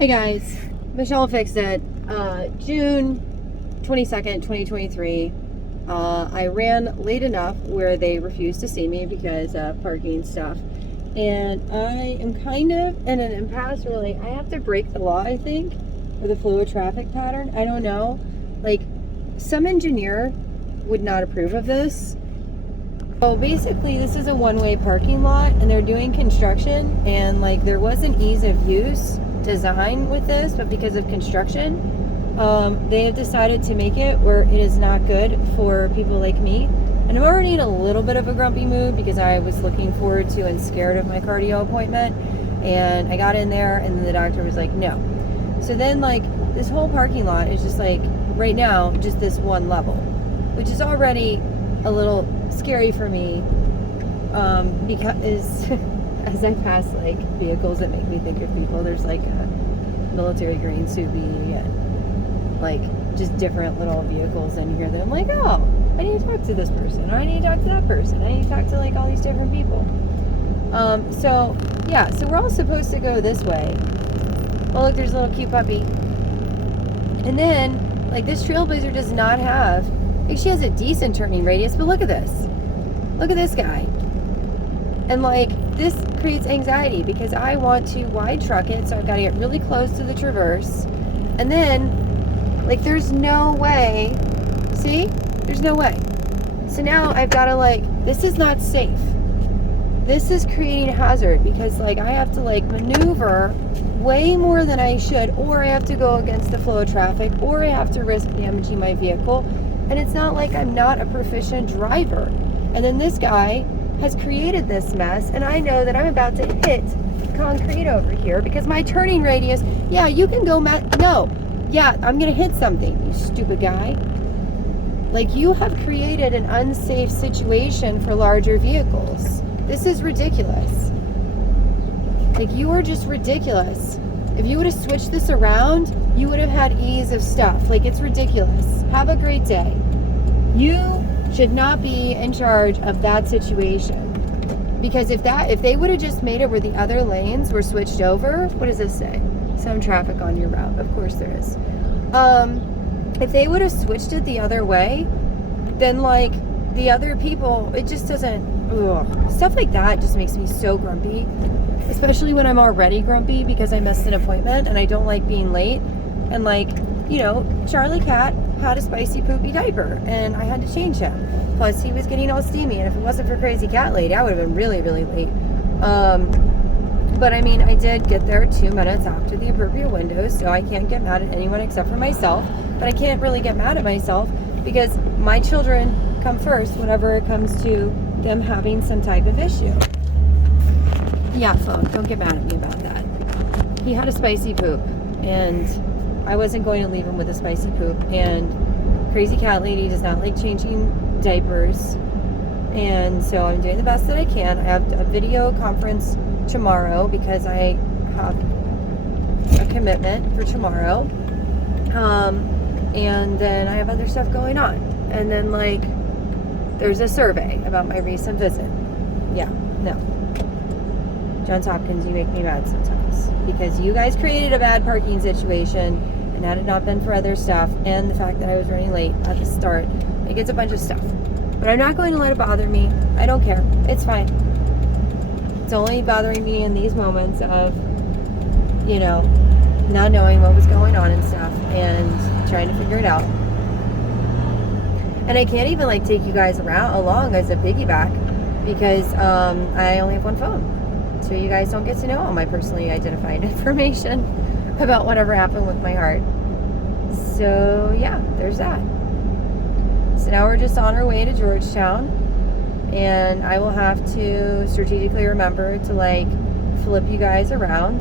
Hey guys, Michelle fixed it. June 22nd, 2023. I ran late enough where they refused to see me because of parking stuff. And I am kind of in an impasse where, like, I have to break the law, I think, or the flow of traffic pattern. I don't know. Like, some engineer would not approve of this. So basically, this is a one-way parking lot, and they're doing construction, and like there was an ease of use design with this, but because of construction, they have decided to make it where it is not good for people like me. And I'm already in a little bit of a grumpy mood because I was looking forward to and scared of my cardio appointment, and I got in there, and then the doctor was like, no. So then, like, this whole parking lot is just like, right now, just this one level, which is already a little scary for me, because as I pass like vehicles that make me think of people, there's like a military green subi and like just different little vehicles in here that I'm like, oh, I need to talk to this person, or I need to talk to that person, I need to talk to like all these different people. So yeah, so we're all supposed to go this way. Oh look, there's a little cute puppy. And then like this trailblazer does not have, like, she has a decent turning radius, but look at this. Look at this guy. And like, this creates anxiety because I want to wide truck it, so I've got to get really close to the traverse. And then, like, there's no way. See? There's no way. So now I've got to, like, this is not safe. This is creating a hazard because, like, I have to, like, maneuver way more than I should, or I have to go against the flow of traffic, or I have to risk damaging my vehicle. And it's not like I'm not a proficient driver. And then this guy has created this mess, and I know that I'm about to hit concrete over here because my turning radius, yeah, you can go, no, yeah, I'm gonna hit something, you stupid guy. Like, you have created an unsafe situation for larger vehicles. This is ridiculous. Like, you are just ridiculous. If you would have switched this around, you would have had ease of stuff. Like, it's ridiculous. Have a great day. You should not be in charge of that situation. Because if they would have just made it where the other lanes were switched over, what does this say? Some traffic on your route. Of course there is. If they would have switched it the other way, then like the other people, it just doesn't, ugh. Stuff like that just makes me so grumpy. Especially when I'm already grumpy because I missed an appointment and I don't like being late. And like, you know, Charlie Cat had a spicy poopy diaper and I had to change him. Plus he was getting all steamy, and if it wasn't for Crazy Cat Lady, I would have been really, really late. But I mean, I did get there 2 minutes after the appropriate window, so I can't get mad at anyone except for myself. But I can't really get mad at myself because my children come first whenever it comes to them having some type of issue. Yeah, phone, don't get mad at me about that. He had a spicy poop, and I wasn't going to leave him with a spicy poop, and Crazy Cat Lady does not like changing diapers, and so I'm doing the best that I can. I have a video conference tomorrow because I have a commitment for tomorrow, and then I have other stuff going on, and then like there's a survey about my recent visit. Yeah, no. Johns Hopkins, you make me mad sometimes because you guys created a bad parking situation, and had it not been for other stuff and the fact that I was running late at the start, it gets a bunch of stuff. But I'm not going to let it bother me. I don't care. It's fine. It's only bothering me in these moments of, you know, not knowing what was going on and stuff and trying to figure it out. And I can't even like take you guys along as a piggyback because I only have one phone. So you guys don't get to know all my personally identified information about whatever happened with my heart. So yeah, there's that. So now we're just on our way to Georgetown, and I will have to strategically remember to like flip you guys around.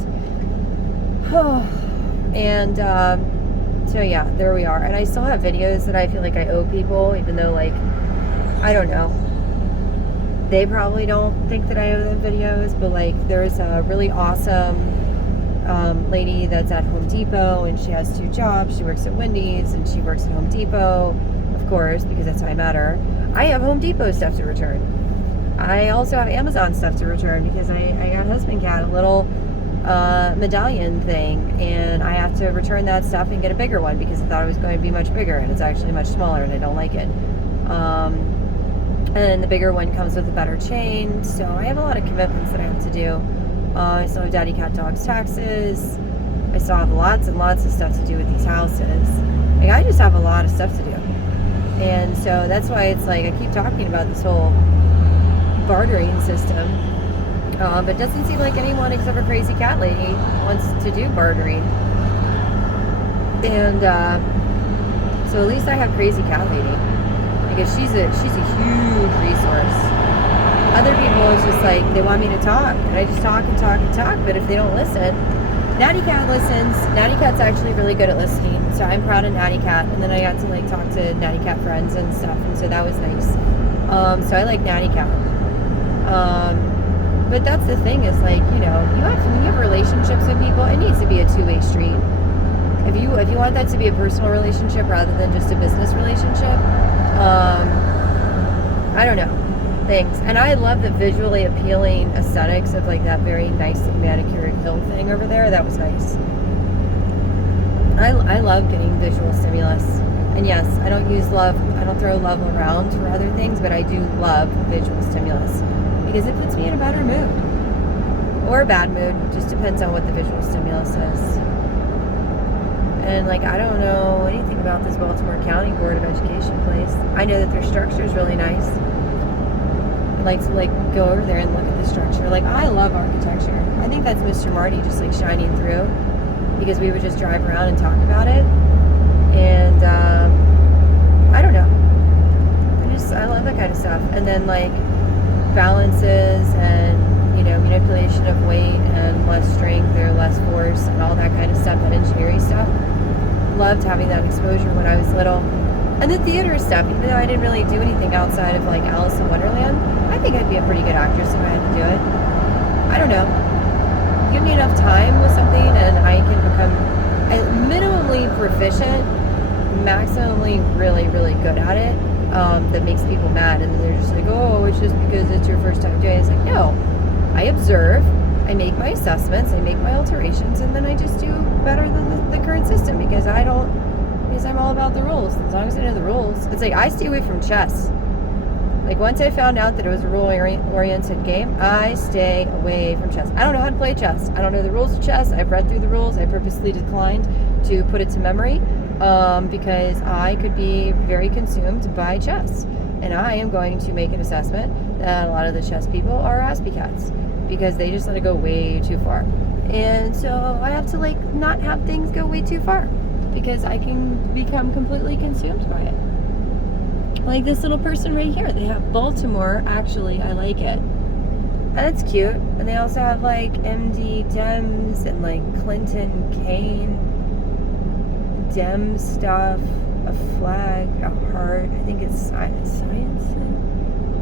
And so yeah, there we are. And I still have videos that I feel like I owe people, even though like, I don't know. They probably don't think that I owe them videos, but like there's a really awesome lady that's at Home Depot, and she has 2 jobs. She works at Wendy's and she works at Home Depot, of course, because that's how I met her. I have Home Depot stuff to return. I also have Amazon stuff to return because I got husband cat a little medallion thing, and I have to return that stuff and get a bigger one because I thought it was going to be much bigger, and it's actually much smaller, and I don't like it. And the bigger one comes with a better chain, so I have a lot of commitments that I have to do. I still have Daddy Cat Dog's taxes. I still have lots and lots of stuff to do with these houses. Like, I just have a lot of stuff to do. And so that's why it's like I keep talking about this whole bartering system. But it doesn't seem like anyone except for Crazy Cat Lady wants to do bartering. And so at least I have Crazy Cat Lady, because she's a huge resource. Other people, it's just like they want me to talk, and I just talk and talk and talk. But if they don't listen, Natty Cat listens. Natty Cat's actually really good at listening, so I'm proud of Natty Cat. And then I got to like talk to Natty Cat friends and stuff, and so that was nice. So I like Natty Cat. But that's the thing, is like, you know, when you have relationships with people, it needs to be a two-way street. If you want that to be a personal relationship rather than just a business relationship, I don't know, things. And I love the visually appealing aesthetics of like that very nicely manicured hill thing over there. That was nice. I love getting visual stimulus. And yes, I don't throw love around for other things, but I do love visual stimulus because it puts me in a better mood. Or a bad mood, just depends on what the visual stimulus is. And like, I don't know anything about this Baltimore County Board of Education place. I know that their structure is really nice. I'd like to like go over there and look at the structure. Like, I love architecture. I think that's Mr. Marty just like shining through, because we would just drive around and talk about it. And I don't know. I love that kind of stuff. And then like balances and, you know, manipulation of weight and less strength or less force and all that kind of stuff, that engineering stuff. Loved having that exposure when I was little. And the theater stuff, even though I didn't really do anything outside of like Alice in Wonderland, I think I'd be a pretty good actress if I had to do it. I don't know. Give me enough time with something and I can become minimally proficient, maximally really, really good at it. That makes people mad, and then they're just like, oh, it's just because it's your first time doing it. It's like, no, I observe, I make my assessments, I make my alterations, and then I just do better than the current system, because I'm all about the rules. As long as I know the rules. It's like, I stay away from chess. Like, once I found out that it was a rule-oriented game, I stay away from chess. I don't know how to play chess. I don't know the rules of chess. I've read through the rules. I purposely declined to put it to memory. Because I could be very consumed by chess. And I am going to make an assessment that a lot of the chess people are aspie cats, because they just let it go way too far. And so I have to like not have things go way too far, because I can become completely consumed by it. Like this little person right here, they have Baltimore, actually, I like it. And it's cute. And they also have like MD Dems and like Clinton Kane Dem stuff, a flag, a heart. I think it's science,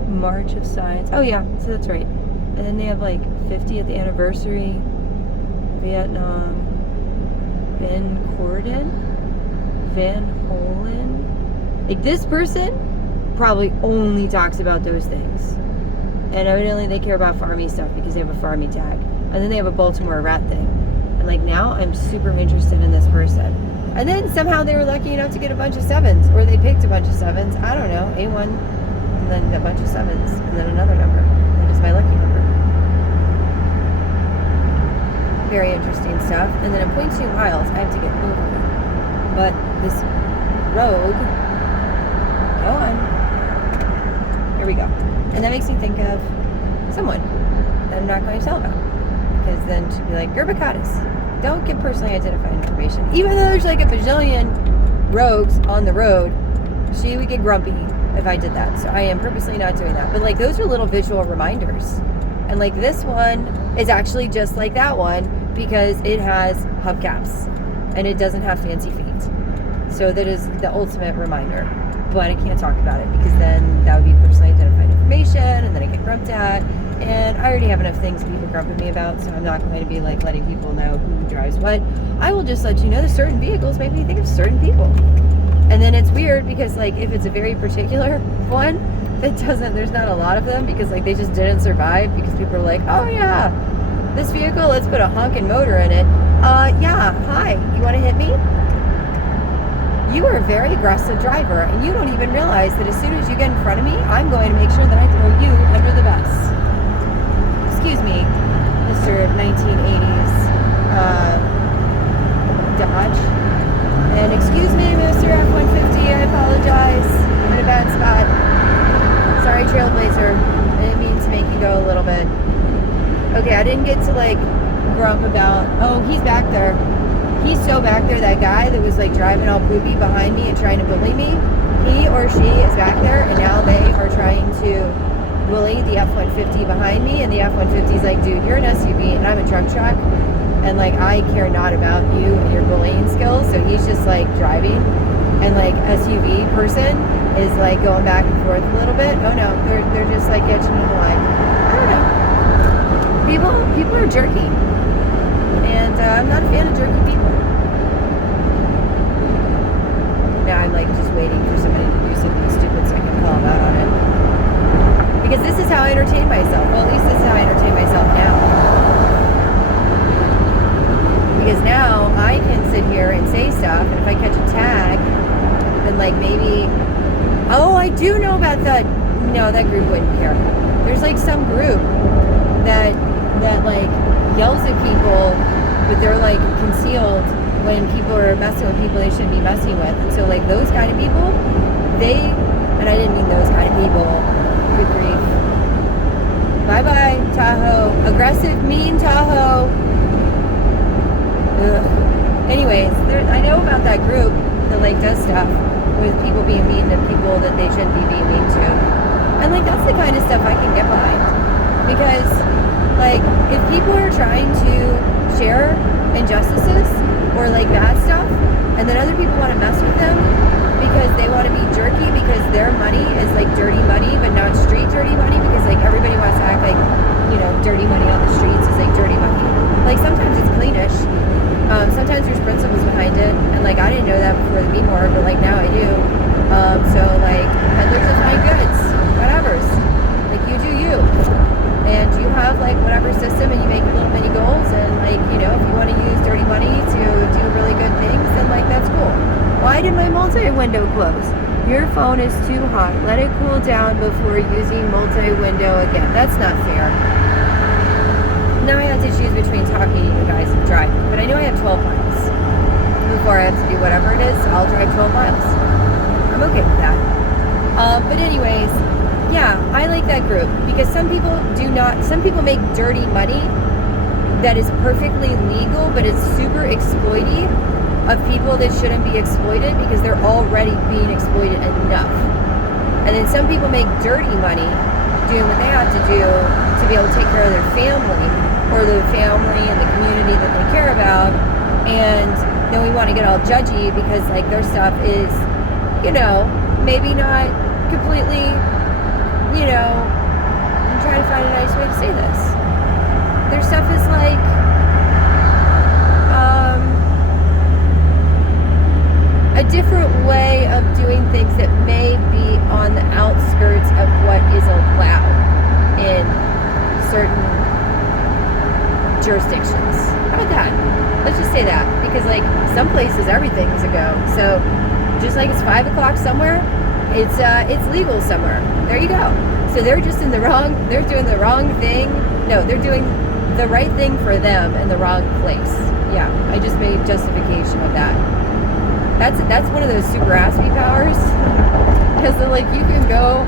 March of Science. Oh yeah, so that's right. And then they have like 50th anniversary, Vietnam, Ben Corden, Van Holen. Like, this person probably only talks about those things. And evidently they care about farmy stuff because they have a farmy tag. And then they have a Baltimore rat thing. And like, now I'm super interested in this person. And then somehow they were lucky enough to get a bunch of 7s, or they picked a bunch of 7s. I don't know, A1, and then a bunch of 7s, and then another number. That is my lucky number. Very interesting stuff. And then in 0.2 miles, I have to get over. But this rogue, go on. Here we go. And that makes me think of someone that I'm not going to tell about. Because then she'd be like, Gerbicatus. Don't give personally identified information. Even though there's like a bajillion rogues on the road, she would get grumpy if I did that. So I am purposely not doing that. But like, those are little visual reminders. And like, this one is actually just like that one, because it has hubcaps and it doesn't have fancy feet. So that is the ultimate reminder. But I can't talk about it, because then that would be personally identified information, and then I get grumped at. And I already have enough things people grump at me about, so I'm not going to be like letting people know who drives what. I will just let you know that certain vehicles make me think of certain people. And then it's weird, because like, if it's a very particular one, there's not a lot of them, because like they just didn't survive, because people are like, oh yeah, this vehicle, let's put a honking motor in it. Yeah, hi, you want to hit me? You are a very aggressive driver, and you don't even realize that as soon as you get in front of me, I'm going to make sure that I throw you under the bus. Excuse me, Mr. 1980s Dodge. And excuse me, Mr. F-150, I apologize. I'm in a bad spot. Sorry, Trailblazer. I didn't mean to make you go a little bit. Okay, I didn't get to like grump about, oh, he's back there. He's so back there, that guy that was like driving all poopy behind me and trying to bully me. He or she is back there, and now they are trying to bully the F-150 behind me, and the F-150 is like, dude, you're an SUV and I'm a truck, and like I care not about you and your bullying skills. So he's just like driving, and like SUV person is like going back and forth a little bit. Oh no, they're just like getting in the line. I don't know. People are jerky, and I'm not a fan of jerky people. Now I'm like just waiting for somebody to do something stupid so I can call them out on it. Because this is how I entertain myself. Well, at least this is how I entertain myself now. Because now I can sit here and say stuff, and if I catch a tag, then like maybe, oh, I do know about that. No, that group wouldn't care. There's like some group that like yells at people, but they're like concealed when people are messing with people they shouldn't be messing with. And so like those kind of people, and I didn't mean those kind of people. Good grief. Bye-bye, Tahoe. Aggressive, mean Tahoe. Ugh. Anyways, I know about that group that like does stuff with people being mean to people that they shouldn't be being mean to. And like that's the kind of stuff I can get behind. Because like if people are trying to share injustices or like bad stuff, and then other people want to mess with them because they want to be jerky because their money is like dirty money, but not street dirty money, because like everybody wants to act like, you know, dirty money on the streets is like dirty money. Like sometimes it's cleanish. Sometimes there's principles behind it, and like I didn't know that before the B-more, but like now I do. So like peddlers of fine goods, whatever's. Like you do you. And you have like whatever system, and you make your little mini goals, and like, you know, if you want to use dirty money to do really good things, then like that's cool. Why did my multi-window close? Your phone is too hot. Let it cool down before using multi-window again. That's not fair. Now I have to choose between talking to you guys and driving, but I know I have 12 miles. Before I have to do whatever it is, I'll drive 12 miles. I'm okay with that. But anyways, yeah, I like that group because some people make dirty money that is perfectly legal, but it's super exploitive of people that shouldn't be exploited because they're already being exploited enough. And then some people make dirty money doing what they have to do to be able to take care of their family or the family and the community that they care about. And then we want to get all judgy because like their stuff is, you know, maybe not completely, you know, I'm trying to find a nice way to say this. Their stuff is like, a different way of doing things that may be on the outskirts of what is allowed in certain jurisdictions. How about that? Let's just say that, because like some places everything is a go. So just like it's 5 o'clock somewhere, it's legal somewhere. There you go. So they're just they're doing the wrong thing. No, they're doing the right thing for them in the wrong place. Yeah, I just made justification of that. That's one of those super aspy powers. Because like you can go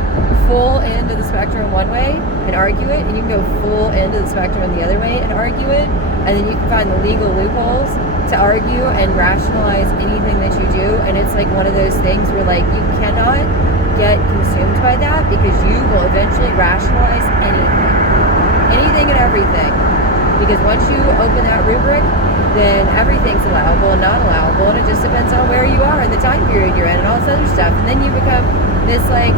full into the spectrum one way and argue it, and you can go full into the spectrum the other way and argue it, and then you can find the legal loopholes to argue and rationalize anything that you do. And it's like one of those things where like you cannot get consumed by that, because you will eventually rationalize anything and everything. Because once you open that rubric, then everything's allowable and not allowable, and it just depends on where you are and the time period you're in and all this other stuff. And then you become this like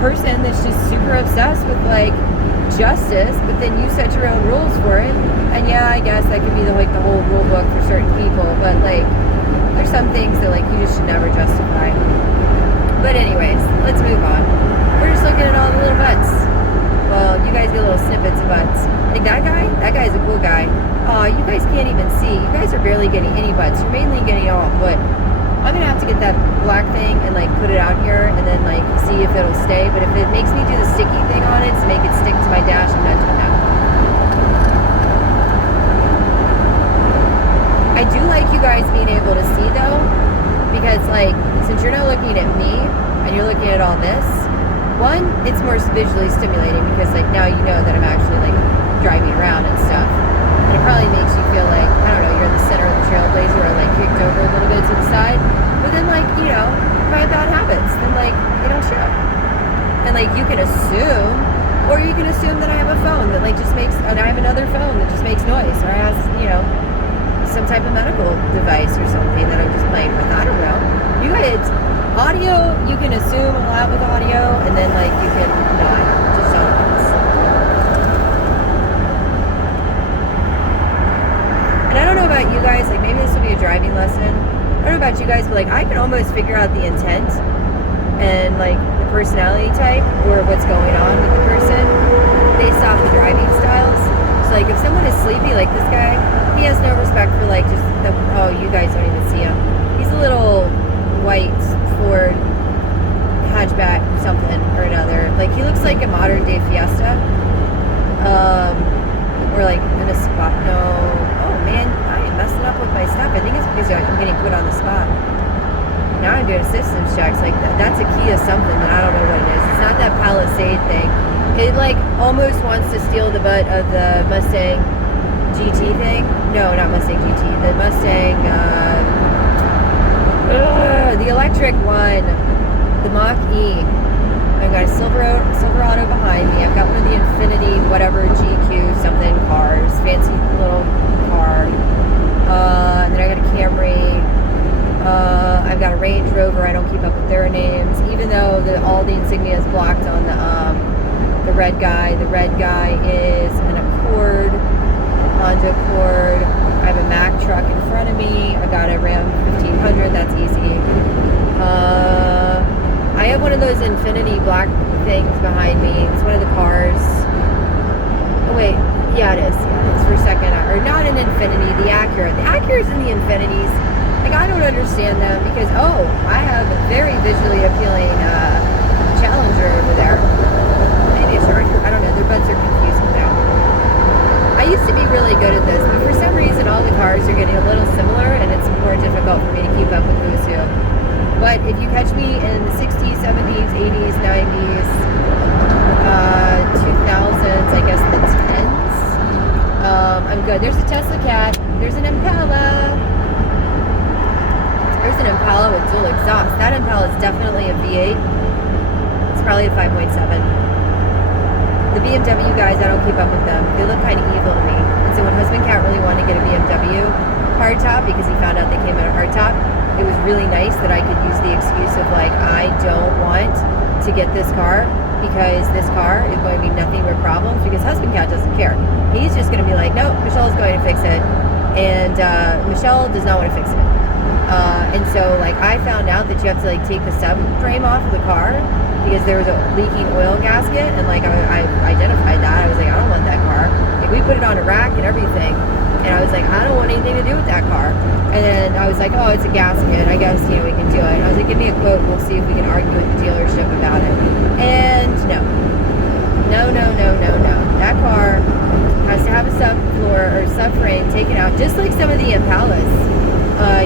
person that's just super obsessed with like justice, but then you set your own rules for it. And yeah, I guess that could be the whole rule book for certain people, but like there's some things that like you just should never justify. But anyways, let's move on. We're just looking at all the little butts. Well, you guys get little snippets of butts. Like that guy's a cool guy. Oh, you guys can't even see. You guys are barely getting any butts. You're mainly getting all wood. I'm gonna have to get that black thing and like put it out here and then like see if it'll stay. But if it makes me do the sticky thing on it to make it stick to my dash, I'm not doing that. I do like you guys being able to see though, because like since you're not looking at me and you're looking at all this, one, it's more visually stimulating because like now you know that I'm actually like driving around and stuff. And it probably makes you feel like, I don't know, you're in the center of the trailblazer or like kicked over a little bit to the side. But then like, you know, if I have bad habits, then like they don't show. And like you can assume, or you can assume that I have a phone that like just makes, and I have another phone that just makes noise, or I have, you know, some type of medical device or something that I'm just playing with. I don't know. You guys, audio, you can assume a lot with audio, and then like you can not. Just don't. And I don't know about you guys, like maybe this will be a driving lesson. I don't know about you guys, but like I can almost figure out the intent and like the personality type or what's going on with the person based off the driving styles. So like if someone is sleepy, like this guy, he has no respect for like just the, oh, you guys don't even see him. He's a little white Ford hatchback something or another. Like he looks like a modern day Fiesta. Or like in a spot. No. Oh man, I am messing up with my stuff. I think it's because I'm getting put on the spot. Now I'm doing systems checks. Like that's a key of something, and I don't know what it is. It's not that Palisade thing. It like almost wants to steal the butt of the Mustang GT thing. No, not Mustang GT. The Mustang, the electric one, the Mach-E. I've got a Silverado behind me. I've got one of the Infinity, whatever, GQ something cars, fancy little car. And then I got a Camry. I've got a Range Rover. I don't keep up with their names, even though all the insignia is blocked on the red guy. The red guy is an Accord, Honda Accord. I have a Mack truck in front of me. I got a Ram 1500. That's easy. I have one of those Infinity black things behind me. It's one of the cars. Oh wait, yeah it is. Yeah, it's for a second. Or not an Infinity, the Acura. The Acuras and the Infinities, like I don't understand them because, oh, I have a very visually appealing Challenger over there. Maybe a Charger. I don't know. Their butts are confusing now. I used to be really good at this, but for some reason all the cars are getting a little similar and it's more difficult for me to keep up with who's who. But if you catch me in the 60s, 70s, 80s, 90s, 2000s, I guess the 10s, I'm good. There's a Tesla Cat. There's an Impala. There's an Impala with dual exhaust. That Impala is definitely a V8. It's probably a 5.7. The BMW guys, I don't keep up with them. They look kind of evil to me. And so when Husband Cat really wanted to get a BMW hardtop because he found out they came in a hardtop, it was really nice that I could use the excuse of like, I don't want to get this car because this car is going to be nothing but problems, because Husband Cat doesn't care. He's just going to be like, no, Michelle's going to fix it. And Michelle does not want to fix it. And so like I found out that you have to like take the subframe off of the car because there was a leaking oil gasket, and like I identified that. I was like, I don't want that car. Like we put it on a rack and everything. And I was like, I don't want anything to do with that car. And then I was like, oh, it's a gasket. I guess, you know, we can do it. And I was like, give me a quote and we'll see if we can argue with the dealership about it. And no. No. That car has to have a subfloor or subframe taken out, just like some of the Impalas.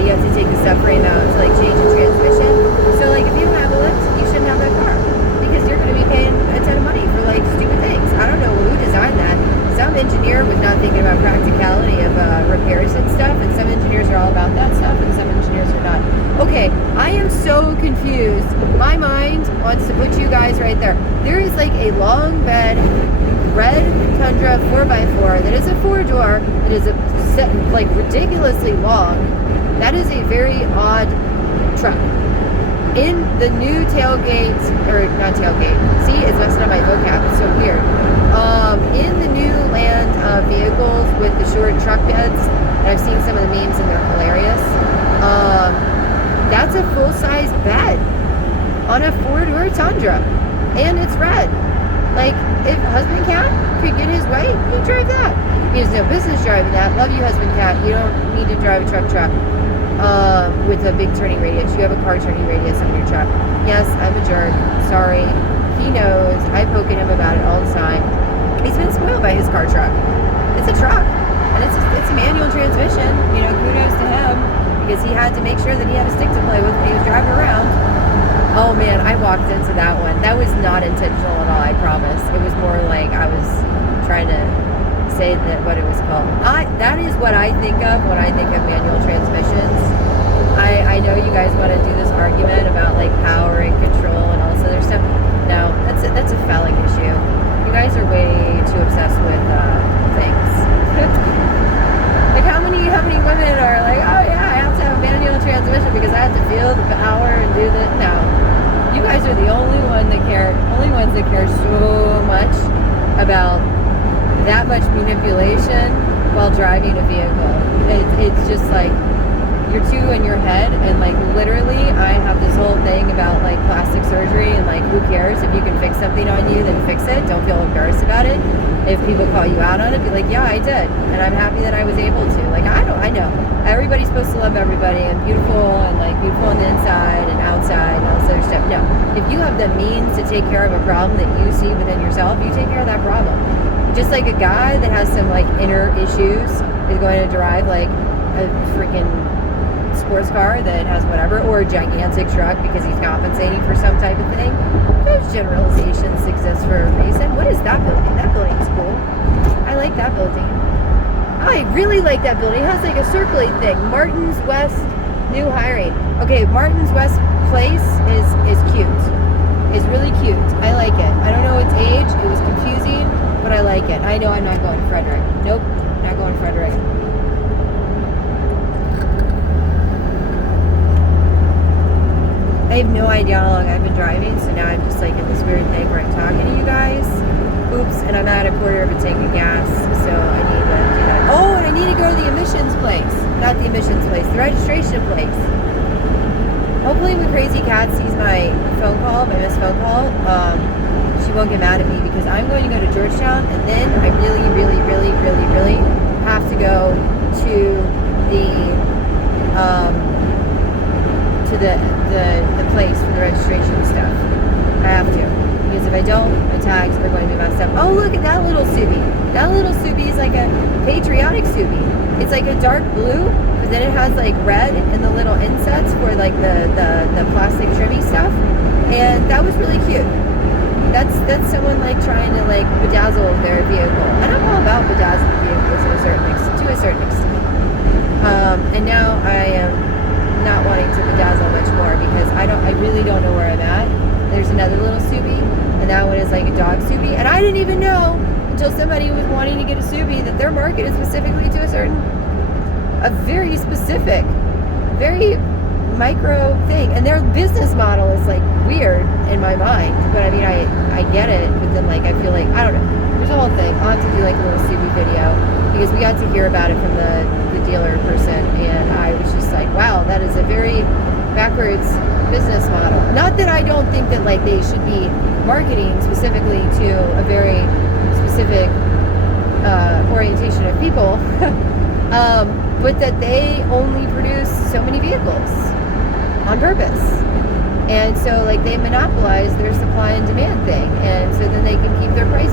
You have to take the subframe out to like change the transmission. So like if you don't have a lift, you shouldn't have that car because you're going to be paying a ton of money for like stupid things. I don't know who designed that. Some engineer was not thinking about practicality of repairs and stuff, and some engineers are all about that stuff, and some engineers are not. Okay, I am so confused. My mind wants to put you guys right there. There is like a long bed, red Tundra 4x4 that is a 4-door, that is like ridiculously long. That is a very odd truck. In the new tailgate, or not tailgate, see, it's messing up my vocab, it's so weird. In the new land of vehicles with the short truck beds, and I've seen some of the memes and they're hilarious, that's a full-size bed on a 4-door Tundra, and it's red. Like, if husband cat could get his way, he'd drive that. He has no business driving that. Love you, husband cat. You don't need to drive a truck with a big turning radius. You have a car turning radius on your truck. Yes, I'm a jerk. Sorry. He knows. I poke at him about it all the time. He's been spoiled by his car truck. It's a truck, and it's a manual transmission. You know, kudos to him, because he had to make sure that he had a stick to play with when he was driving around. Oh man, I walked into that one. That was not intentional at all, I promise. It was more like I was trying to say that what it was called. That is what I think of when I think of manual transmissions. I know you guys want to do this argument about like power and control and all this other stuff. No, that's a phallic issue. You guys are way too obsessed with things. Like how many women are like, oh yeah, I have to have a manual transmission because I have to feel the power and do that. No, you guys are the only ones that care so much about that much manipulation while driving a vehicle. It's just like you're too in your head, and like literally I have this whole thing about like plastic surgery and like who cares if you can fix something on you, then fix it. Don't feel embarrassed about it. If people call you out on it, be like, yeah, I did, and I'm happy that I was able to. Like I know everybody's supposed to love everybody and beautiful and like beautiful on the inside and outside and all this other stuff. No, if you have the means to take care of a problem that you see within yourself, you take care of that problem. Just like a guy that has some like inner issues is going to drive like a freaking sports car that has whatever, or a gigantic truck because he's compensating for some type of thing. Those generalizations exist for a reason. What is that building? That building is cool. I like that building. I really like that building. It has like a circling thing. Martin's West new hiring. Okay, Martin's West place is cute. Is really cute. I like it. I don't know its age. It was confusing, but I like it. I know I'm not going to Frederick. Nope, not going to Frederick. I have no idea how long I've been driving, so now I'm just like in this weird thing where I'm talking to you guys. Oops, and I'm at a quarter of a tank of gas, so I need to do that. Oh, and I need to go to the emissions place. Not the emissions place, the registration place. Hopefully when Crazy Cat sees my phone call, my missed phone call, she won't get mad at me, because I'm going to go to Georgetown, and then I really have to go to the place for the registration stuff. I have to, because if I don't, my tags are going to be messed up. Oh, look at that little Subi. That little Subi is like a patriotic Subi. It's like a dark blue, but then it has like red in the little insets for like the plastic trimmy stuff, and that was really cute. That's someone like trying to like bedazzle their vehicle, and I'm all about bedazzling vehicles to a certain extent. And now I am not wanting to bedazzle much more, because I really don't know where I'm at. There's another little Subi, and that one is like a dog Subi, and I didn't even know until somebody was wanting to get a Subi that they're marketed specifically to a very specific, very micro thing, and their business model is like weird in my mind, but I mean I get it, but then like I feel like, I don't know, there's a whole thing. I'll have to do like a little Subi video, because we got to hear about it from the dealer person, and I was just like, wow, that is a very backwards business model. Not that I don't think that like they should be marketing specifically to a very specific orientation of people, but that they only produce so many vehicles on purpose, and so like they monopolize their supply and demand thing, and so then they can keep their price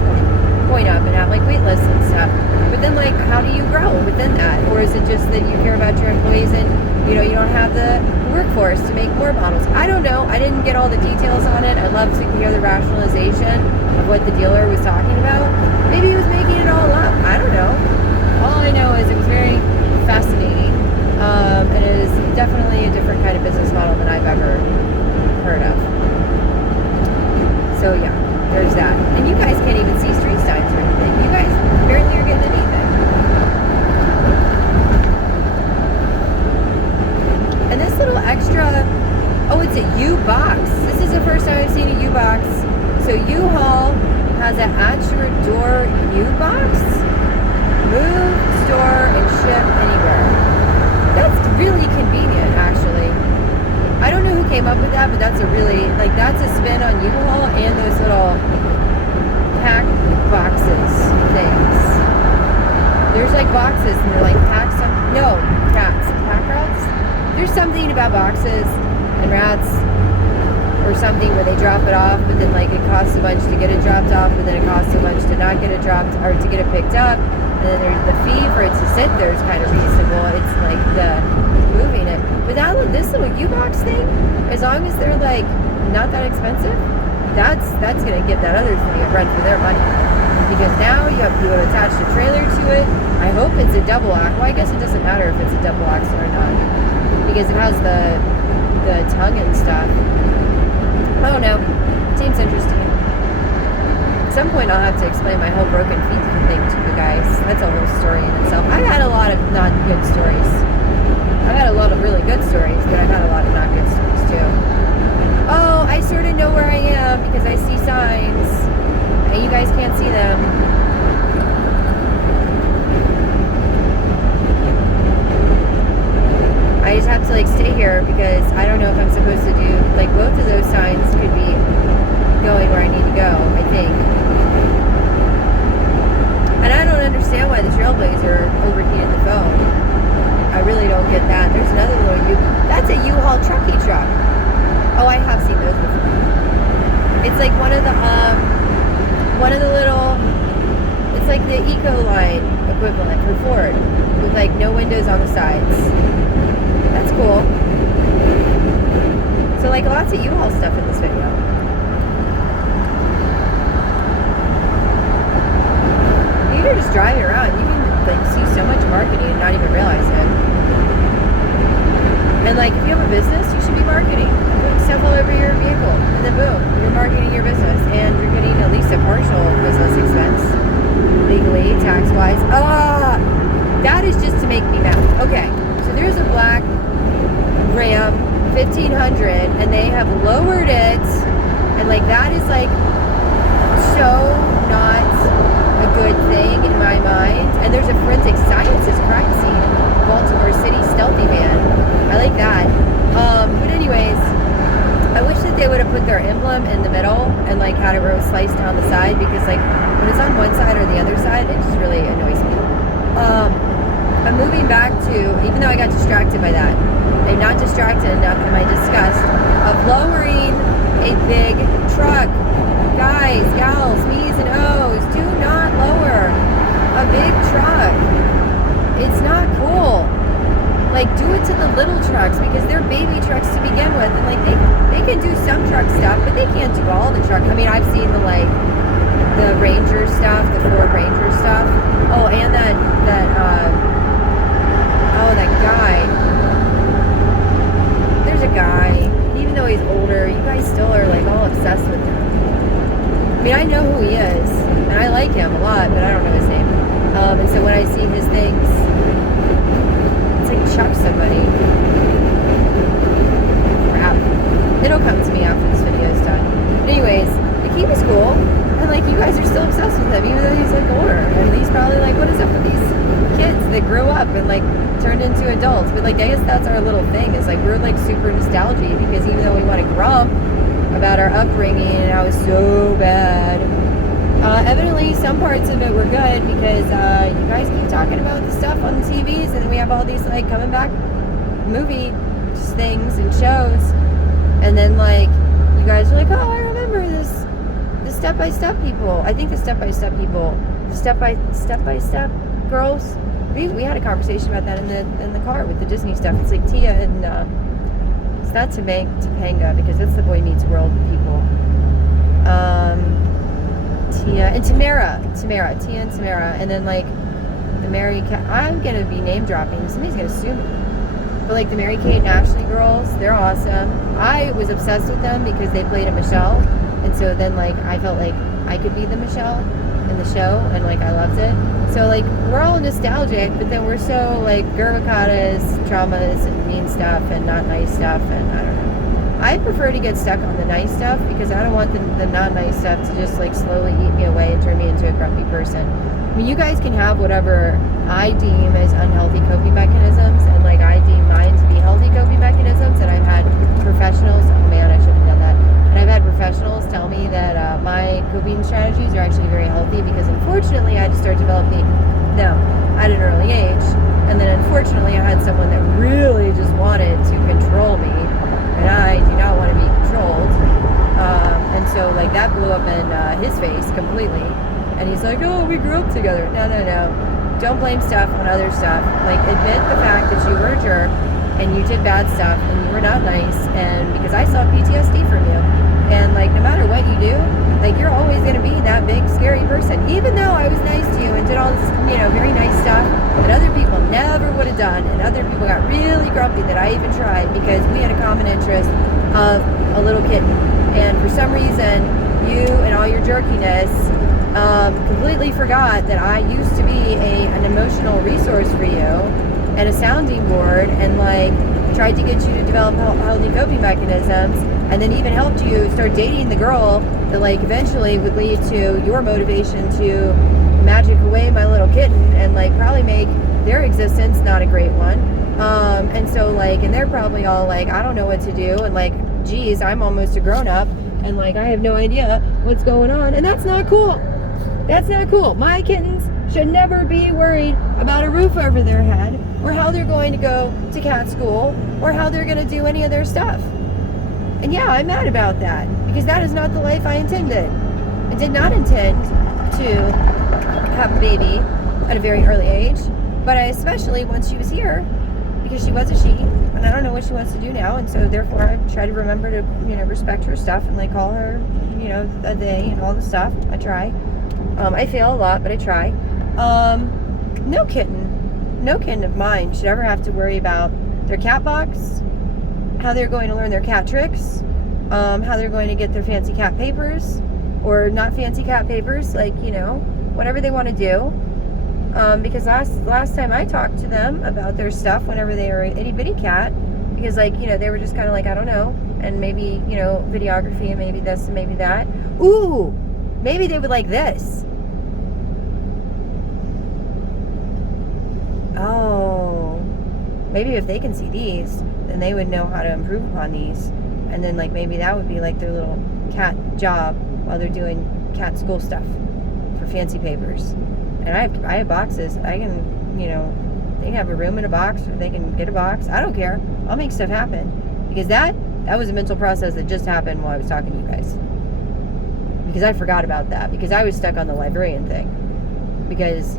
point up and have like wait lists and stuff. But then like, how do you grow within that? Or is it just that you care about your employees and you don't have the workforce to make more models? I don't know. I didn't get all the details on it. I'd love to hear the rationalization of what the dealer was talking about. Maybe he was making it all up. I don't know. All I know is it was very fascinating, and it is definitely a different kind of business model than I've ever heard of. So yeah, there's that. And you guys can't even see street signs or anything. You guys barely are getting anything. And this little extra, oh, it's a U-box. This is the first time I've seen a U-box. So U-Haul has an at-your-door U-box. Move, store, and ship anywhere. That's really convenient, actually. I don't know who came up with that, but that's a really, like, that's a spin on U-Haul and those little pack boxes things. There's like boxes and they're like pack rats. There's something about boxes and rats or something where they drop it off, but then like it costs a bunch to get it dropped off, but then it costs a bunch to not get it dropped or to get it picked up. And then there's the fee for it to sit there is kind of reasonable. It's like the moving it. But this little U-box thing, as long as they're like not that expensive, that's gonna give that other thing a run for their money. Because now you have to attach the trailer to it. I hope it's a double axle. Well, I guess it doesn't matter if it's a double axle or not, because it has the tongue and stuff. I don't know. Seems interesting. At some point I'll have to explain my whole broken feet thing to you guys. That's a whole story in itself. I've had a lot of not good stories. I've had a lot of really good stories, but I've had a lot of not good stories too. Oh, I sort of know where I am because I see signs. And you guys can't see them. I just have to like stay here because I don't know if I'm supposed to do, like, both of those signs could be going where I need to go, I think. And I don't understand why the Trailblazer overheated the phone. I really don't get that. There's another little that's a U-Haul trucky truck. Oh, I have seen those before. It's like one of the little, it's like the Ecoline equivalent for Ford with like no windows on the sides. That's cool. So like lots of U-Haul stuff in this video. You're just driving around, you can like see so much marketing and not even realize it. And like if you have a business, you should be marketing. Put stuff all over your vehicle, and then boom, you're marketing your business, and you're getting at least a partial business expense, legally, tax-wise. That is just to make me mad. Okay, so there's a black Ram 1500, and they have lowered it, and like that is like so not a good thing in my mind. And there's a forensic sciences crime scene, Baltimore City stealthy van. I like that. But anyways, I wish that they would have put their emblem in the middle and like had it where it was sliced down the side, because like when it's on one side or the other side, it just really annoys me. I'm moving back to, even though I got distracted by that, I'm not distracted enough in my disgust of lowering a big truck. Guys, gals, me's and O's, do not lower a big truck. It's not cool. Like, do it to the little trucks, because they're baby trucks to begin with, and like they can do some truck stuff, but they can't do all the truck. I mean, I've seen the Ranger stuff, the Ford Ranger stuff. Oh, and that guy. There's a guy, even though he's older, you guys still are like all obsessed with him. I mean, I know who he is, and I like him a lot, but I don't know his name. And so when I see his things, it's like chuck somebody. Crap. It'll come to me after this video is done. But anyways, like, he was cool, and like you guys are still obsessed with him, even though he's like older, and he's probably like, what is up with these kids that grew up and like turned into adults? But like, I guess that's our little thing, is like we're like super nostalgic, because even though we want to grump about our upbringing and how it was so bad, evidently some parts of it were good, because you guys keep talking about the stuff on the TVs, and then we have all these like coming back movie things and shows, and then like you guys are like, oh, I remember this, the step-by-step people. I think the step-by-step people, the step-by-step girls, we had a conversation about that in the car with the Disney stuff. It's like Tia and it's not Topanga, because that's the Boy Meets World people. Tia and Tamara, Tia and Tamara, and then like the Mary Kate. I'm gonna be name dropping. Somebody's gonna sue me. But like the Mary Kate and Ashley girls, they're awesome. I was obsessed with them because they played a Michelle, and so then like I felt like I could be the Michelle in the show, and like I loved it. So like we're all nostalgic, but then we're so like Gurvakatas, traumas, and mean stuff, and not nice stuff, and I don't know. I prefer to get stuck on the nice stuff, because I don't want the not nice stuff to just like slowly eat me away and turn me into a grumpy person. I mean, you guys can have whatever I deem as unhealthy coping mechanisms, and like I deem mine to be healthy coping mechanisms, and I've had professionals, oh man, I should have done that, and I've had professionals tell me that my coping strategies are actually very just wanted to control me, and I do not want to be controlled. And so like that blew up in his face completely, and he's like, oh, we grew up together. No, don't blame stuff on other stuff. Like, admit the fact that you were a jerk and you did bad stuff and you were not nice, and because I saw PTSD from you, and like no matter what you do, like you're always going to be that big scary person, even though I was nice to you and did all this, you know, very nice stuff that other people never would have done, and other people got really grumpy that I even tried because we had a common interest of a little kitten, and for some reason you and all your jerkiness completely forgot that I used to be an emotional resource for you and a sounding board, and like tried to get you to develop healthy coping mechanisms, and then even helped you start dating the girl that like eventually would lead to your motivation to magic away my little kitten and like probably make their existence not a great one. And so like, and they're probably all like, I don't know what to do, and like, geez, I'm almost a grown up and like I have no idea what's going on, and that's not cool. That's not cool. My kittens should never be worried about a roof over their head, or how they're going to go to cat school, or how they're going to do any of their stuff. And yeah, I'm mad about that, because that is not the life I intended. I did not intend to have a baby at a very early age, but I especially, once she was here, because she was a she, and I don't know what she wants to do now, and so therefore I try to remember to, you know, respect her stuff and like call her, you know, a they and all the stuff. I try. I fail a lot, but I try. No kitten of mine should ever have to worry about their cat box, how they're going to learn their cat tricks, how they're going to get their fancy cat papers, or not fancy cat papers, like, you know, whatever they want to do. Because last time I talked to them about their stuff whenever they were an itty bitty cat, because like, you know, they were just kind of like, I don't know, and maybe, you know, videography and maybe this and maybe that. Ooh, maybe they would like this. Oh, maybe if they can see these, then they would know how to improve upon these, and then like maybe that would be like their little cat job while they're doing cat school stuff for fancy papers. And I have boxes. I can, you know, they can have a room in a box, or they can get a box. I don't care. I'll make stuff happen, because that was a mental process that just happened while I was talking to you guys, because I forgot about that, because I was stuck on the librarian thing, because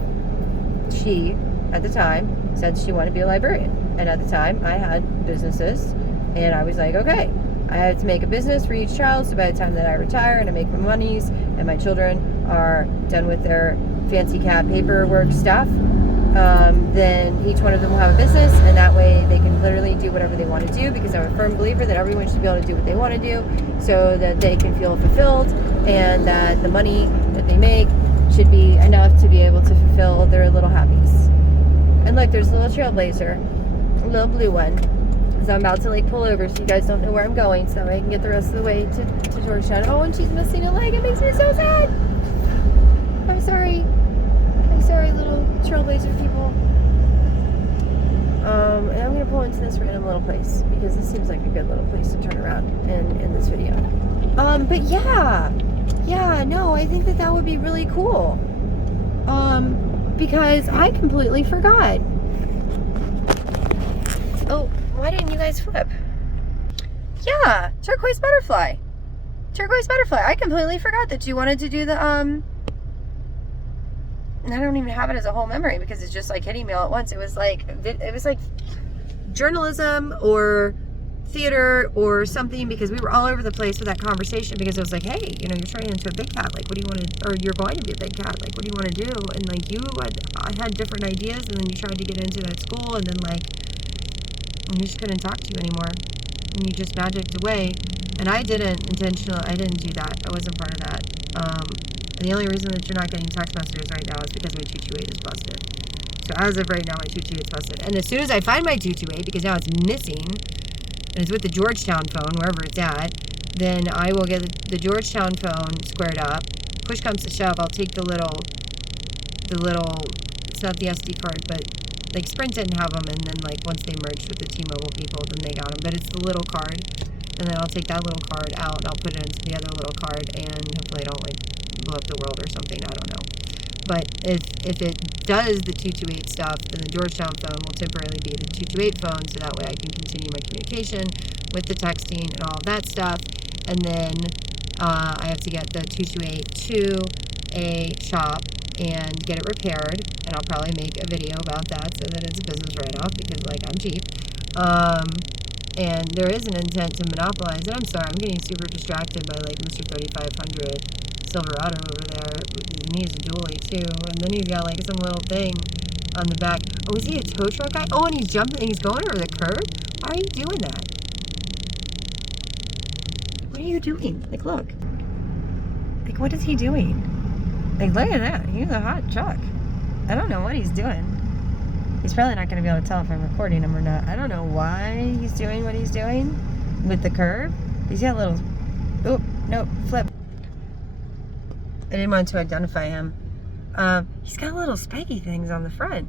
she at the time said she wanted to be a librarian, and at the time I had businesses, and I was like, okay, I have to make a business for each child, so by the time that I retire and I make my monies and my children are done with their fancy cat paperwork stuff, then each one of them will have a business, and that way they can literally do whatever they want to do, because I'm a firm believer that everyone should be able to do what they want to do so that they can feel fulfilled, and that the money that they make should be enough to be able to fulfill their little happies. And look, there's a little trailblazer, a little blue one, because I'm about to like pull over so you guys don't know where I'm going, so I can get the rest of the way to Georgetown. Oh, and she's missing a leg. It makes me so sad. I'm sorry, little trailblazer people. And I'm gonna pull into this random little place, because this seems like a good little place to turn around in this video. But yeah, no, I think that would be really cool. Because I completely forgot. Oh, why didn't you guys flip? Yeah, turquoise butterfly. I completely forgot that you wanted to do the, I don't even have it as a whole memory, because it's just like hitting me all at once. It was like journalism or theater or something, because we were all over the place with that conversation, because it was like, hey, you know, you're turning into a big cat, like what do you want to, or you're going to be a big cat, like what do you want to do? And like I had different ideas, and then you tried to get into that school, and then like you just couldn't talk to you anymore, and you just magicked away. And I didn't do that. I wasn't part of that. And the only reason that you're not getting text messages right now is because my 228 is busted. So as of right now, my 228 is busted. And as soon as I find my 228, because now it's missing, and it's with the Georgetown phone, wherever it's at, then I will get the Georgetown phone squared up. Push comes to shove, I'll take the little, it's not the SD card, but like Sprint didn't have them, and then like once they merged with the T-Mobile people, then they got them. But it's the little card, and then I'll take that little card out, and I'll put it into the other little card, and hopefully I don't like blow up the world or something, I don't know. But if it does the 228 stuff, then the Georgetown phone will temporarily be the 228 phone, so that way I can continue my communication with the texting and all of that stuff. And then I have to get the 228 to a shop and get it repaired, and I'll probably make a video about that so that it's a business write-off, because like I'm cheap. And there is an intent to monopolize it. I'm sorry, I'm getting super distracted by like Mr. 3500 Silverado over there, and he's a dually too, and then he's got like some little thing on the back. Oh, is he a tow truck guy? Oh, and he's jumping, he's going over the curb? Why are you doing that? What are you doing? Like, look. Like, what is he doing? Like, look at that. He's a hot truck. I don't know what he's doing. He's probably not going to be able to tell if I'm recording him or not. I don't know why he's doing what he's doing with the curb. He's got a little... Oh, no, flip. I didn't want to identify him. He's got little spiky things on the front.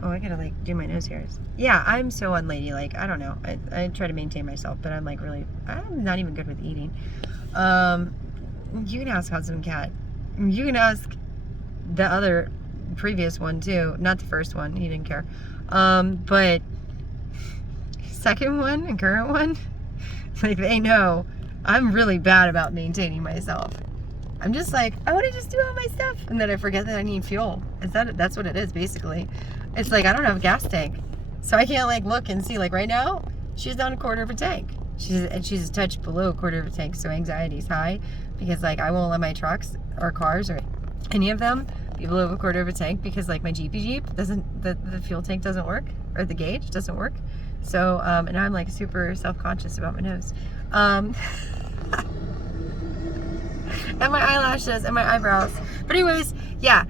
Oh, I gotta like do my nose hairs. Yeah, I'm so unladylike. I don't know. I try to maintain myself, but I'm like really, I'm not even good with eating. You can ask Hudson Cat. You can ask the other previous one too. Not the first one. He didn't care. But second one and current one, like they know I'm really bad about maintaining myself. I'm just like, I want to just do all my stuff, and then I forget that I need fuel. That's what it is, basically. It's like I don't have a gas tank, so I can't like look and see. Like right now, she's down a quarter of a tank. She's a touch below a quarter of a tank, so anxiety's high because like I won't let my trucks or cars or any of them be below a quarter of a tank because like my Jeep doesn't, the fuel tank doesn't work, or the gauge doesn't work. So and I'm like super self-conscious about my nose. And my eyelashes and my eyebrows. But anyways, yeah,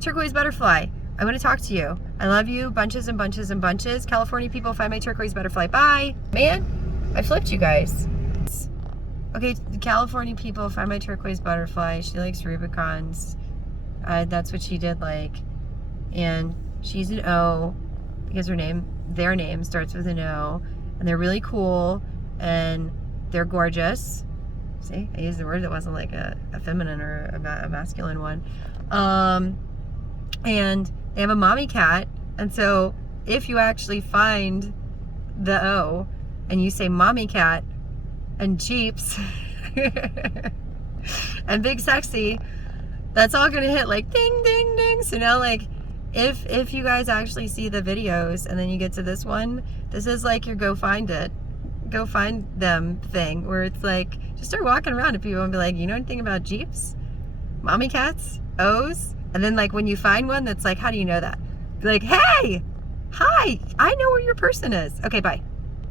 turquoise butterfly. I want to talk to you. I love you bunches and bunches and bunches. California people, find my turquoise butterfly. Bye. Man, I flipped you guys. Okay, California people, find my turquoise butterfly. She likes Rubicons. That's what she did like. And she's an O because their name starts with an O. And they're really cool and they're gorgeous. See, I used the word that wasn't like a feminine or a masculine one. And they have a mommy cat. And so if you actually find the O and you say mommy cat and Jeeps and big sexy, that's all gonna hit like ding, ding, ding. So now like, if you guys actually see the videos and then you get to this one, this is like your go find them thing where it's like, just start walking around to people and be like, you know anything about Jeeps? Mommy cats? O's? And then like when you find one that's like, how do you know that? Be like, hey, hi, I know where your person is. Okay, bye.